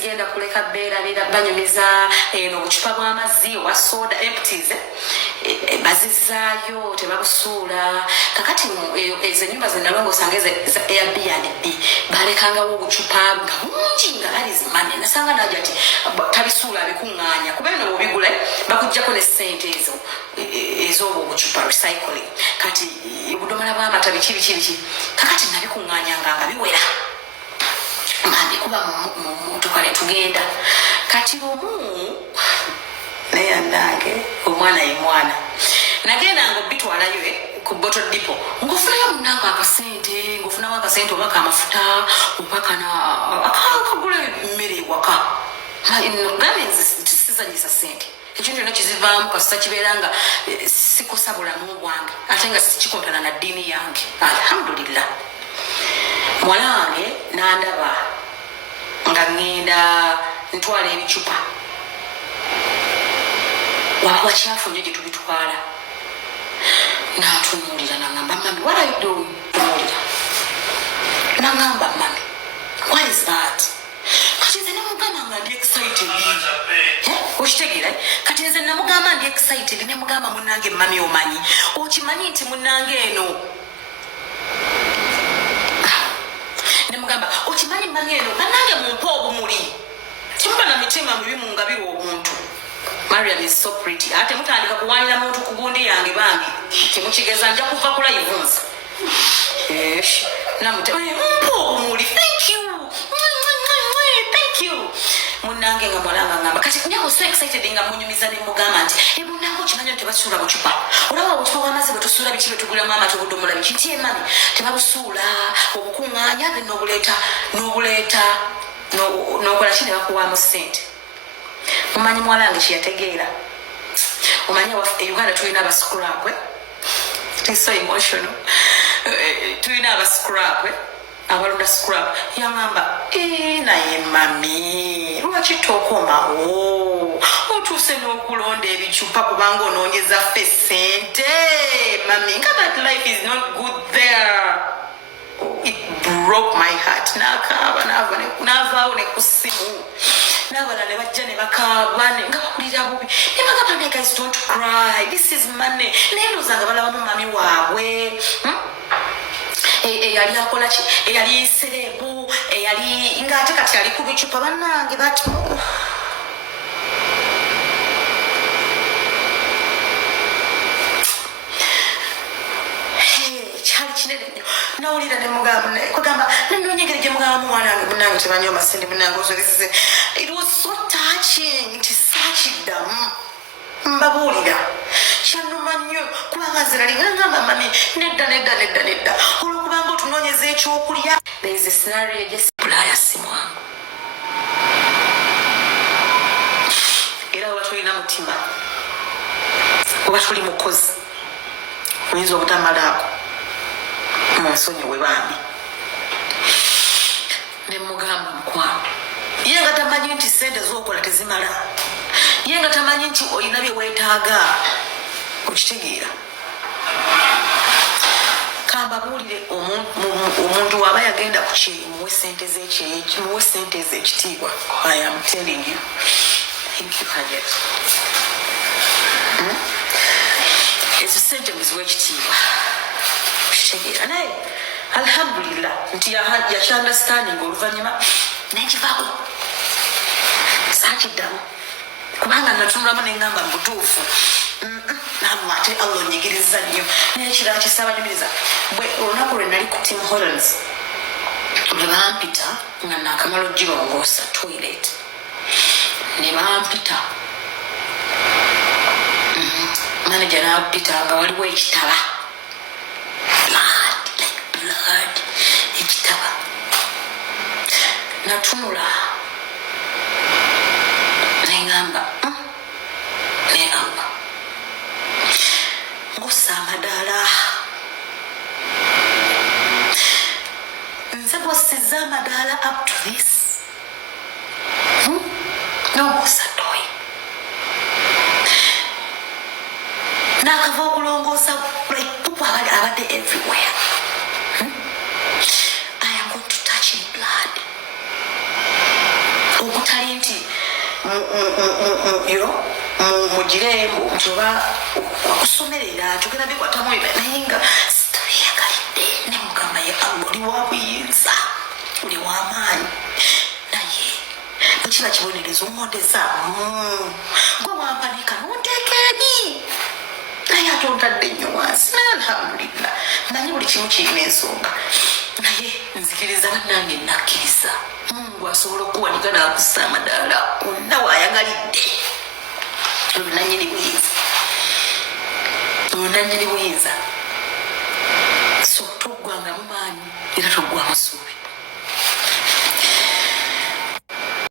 sigenda kuleka beera banyumiza obucupa bw'amazzi owa soda empties bazizaayo tebabusuula kakati ezo ennyumba zenalongosanga za Airbnb balekangawo obucupa nga bungi nga bali zimane nasanga naja ati tabisuula bikuŋŋaanya kuba bino bwobigula bakuggyako ne ssente ezo ez'obwo obucupa recycling kati obudomola bw'amata biki kakati nabikuŋŋaanyanga nga biwera mbikuba mu motoka ne tugenda kati omu naye nange omwana ye mwana nagendanga obitwalayo ku bottle depot ngofunayo munange akasente ngofunamu akasente oba kamafuta oba akagula emmere ewaka gambe sizanyisa sente ekintu yonna kizivaamu kasita kibeera nga sikosa bulamu bwange ate nga sikikontana na ddiini yange alhamdulillah muwala wange nandaba nga ŋŋenda ntwala ebicupa waba wakyafu nyo gye tubitwala natunuulira naŋamba mami what are you doing tunuulira naŋamba mami what is that kati nze nemugamba nga ndi excited okitegeera kati nze namugamba ndi excited nemugamba munange mami omanyi okimanyi nti munange eno nemugamba okimanyi mami eno banange mumpa obumuli kimuba na mitima mibi mungabiwa obuntu Mariam is so pretty. Ate mutandika kuwanira muntu ku gundi yange bangi. Kimukigeza nja kuva kula yivunza. Yes. Namute mpo omuli. Thank you. Thank you. Munange nga mwalanga ngamba. Kati nyako so excited nga munyumiza ne mugamba nti munange kimanyo tebasuula bucupa. Olawa obucupa bw'amazzi bwe tusuula biki bwe tugula mama tubudomola biki nti mami tebabusuula obukuŋŋaanya be n'obuleeta n'okola kine bakuwaamu ssente. Mumanyi mwalange kyeyategeera omanyi Uganda tulina abascrap it is so emotional tulina abascrap abalunda scrap yaŋamba naye mami lwaki tokomawo otuuse n'okulonda ebicupa kubanga onoonyeza ffe ssente mami nga that life is not good there. It broke my heart. Navaawo ne ku ssimu n'abalala ne bajja ne bakaaba nga bawulira bubi ne bagamba ne guys don't cry this is money naye ndowooza nga balabamu mami waabwe eyali akola ki eyali serebu eyali ng'ate kati ali ku bicupa bannange bati kyali kinene nnyo nawulira ne mugamba kugamba nonyengeri gye mugamba muwanange munange tebanyo amasende munange osolesize it was so touching nti saakiddamu mbabuulira kyannuma nnyo kubanga nze nali ngamba mami nedda olwokubanga otunoonyeza ekyokulya there is a scenario gyesibulaya simwangu era oba tulina mutima oba tuli mukozi oyinza obutamalaako munsonyiwe bambi ne mugamba mukwano ye nga tamanyi nti ssente z'okola tezimala ye nga tamanyi nti olina bye weetaaga okitegeera kambabuulire omuntu waaba yagenda ku kyeyo muwe ssente ez'ekitiibwa I am telling you thank you Hajet ezo ssente muziwa ekitiibwa okitegeera naye alhamdulillah nti yakyanderstanding oluvannyuma nenkivaako saakiddamu kubanga natunulamu neŋŋamba mu butuufu namu ate Allah onyigiriza nnyo naye kirala kisaabanyumiriza bwe olunaku lwe nali ku Tim Hortons ne bampita nga naakamala ogirongoosa toilet ne bampita manager n'ampita nga waliwo ekitaba blood ekitaba natunula neŋŋamba ngussa amadaala nze bw'ossizza amadaala up to this n'ongussa toyi n'akava okulongoosa pupu abadde everywhere I am going to touch in blood mutali nti mugire njoba okusomerera tugenda bikwatamu naye nga sitayagalidde ne mugamba oli wa buyinza oli w'amaanyi naye bwekiba kibonerezo omwondeza gwe wampanika nonteeka eri naye ate ontadde nnyo wansi naye alhamdulillah nanye buli kimu kirina ensonga naye nzikiriza bannange nakkiriza mungu asobola okuwanika n'akussa amadaala onna waayagalidde olunanyini buyinza so toggwangamu maanyi era toggwamu ssuubi